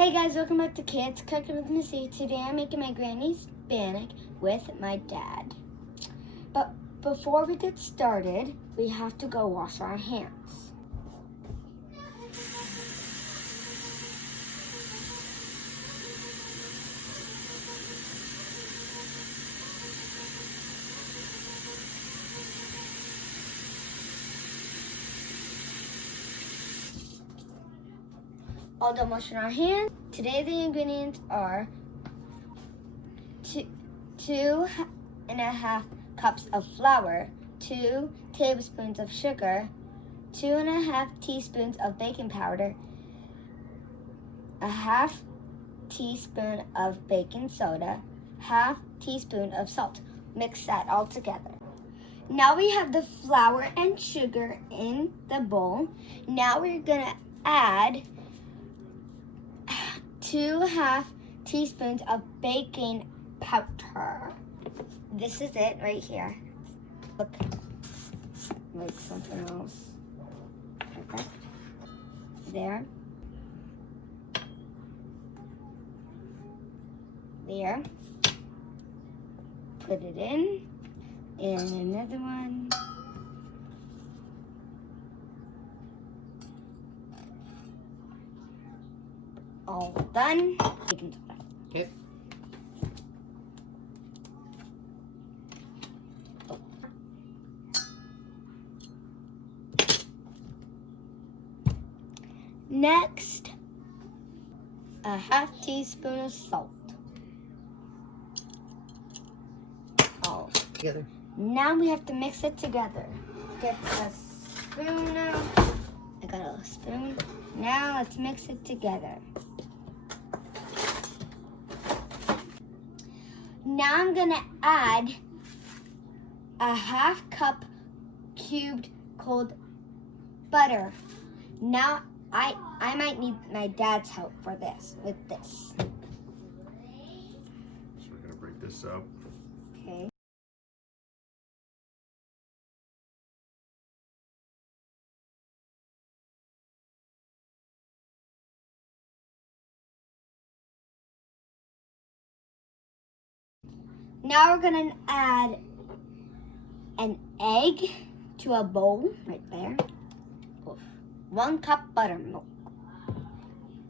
Hey guys, welcome back to Kids Cooking with Missy. Today I'm making my granny's bannock with my dad. But before we get started, we have to go wash our hands. All done washing our hands. Today the ingredients are 2.5 cups of flour, 2 tablespoons of sugar, 2.5 teaspoons of baking powder, a half teaspoon of baking soda, half teaspoon of salt. Mix that all together. Now we have the flour and sugar in the bowl. Now we're gonna add 2.5 teaspoons of baking powder. This is it right here. Look, like something else. Okay. There. There. Put it in. And another one. All done. Baking soda. Okay. Next, a half teaspoon of salt. All Together. Now we have to mix it together. Get a spoon out. I got a spoon. Now let's mix it together. Now I'm gonna add a half cup cubed cold butter. Now I might need my dad's help for this, with this. So we're gonna break this up. Okay. Now we're gonna add an egg to a bowl right there. 1 cup buttermilk.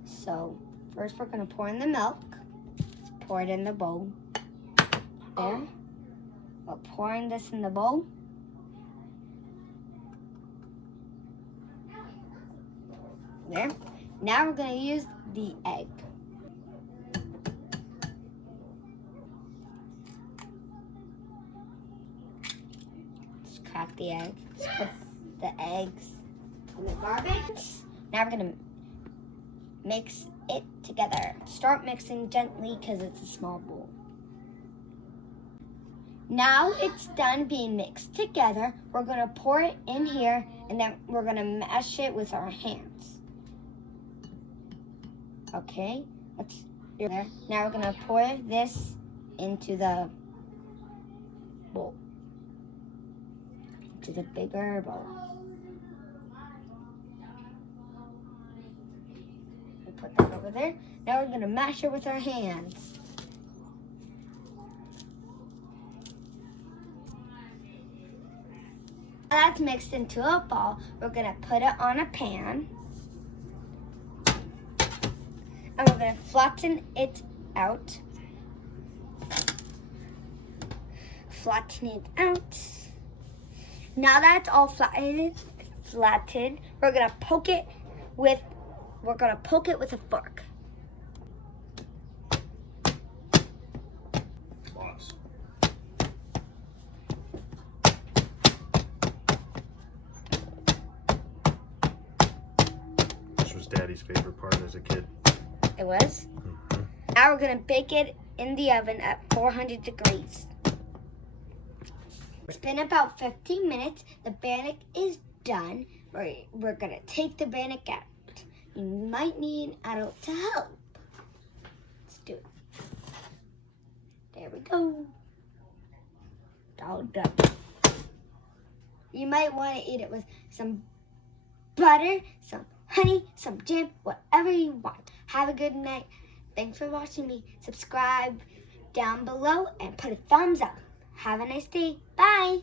So first we're gonna pour in the milk. Let's pour it in the bowl. There. We're pouring this in the bowl. There. Now we're gonna use the egg. Let's crack the egg. Let's put the eggs in the garbage. Now we're gonna mix it together. Start mixing gently because it's a small bowl. Now it's done being mixed together. We're gonna pour it in here and then we're gonna mash it with our hands. Okay, that's there. Now we're gonna pour this into the bowl, into the bigger bowl. We put that over there. Now we're gonna mash it with our hands. Now that's mixed into a ball. We're gonna put it on a pan. And we're gonna flatten it out. Flatten it out. Now that it's all flattened, we're gonna poke it with a fork. Lots. This was Daddy's favorite part as a kid. It was. Now we're gonna bake it in the oven at 400 degrees. It's been about 15 minutes. The bannock is done. We're gonna take the bannock out. You might need an adult to help. Let's do it. There we go. All done. You might want to eat it with some butter, some honey, some jam, whatever you want. Have a good night. Thanks for watching me. Subscribe down below and put a thumbs up. Have a nice day. Bye.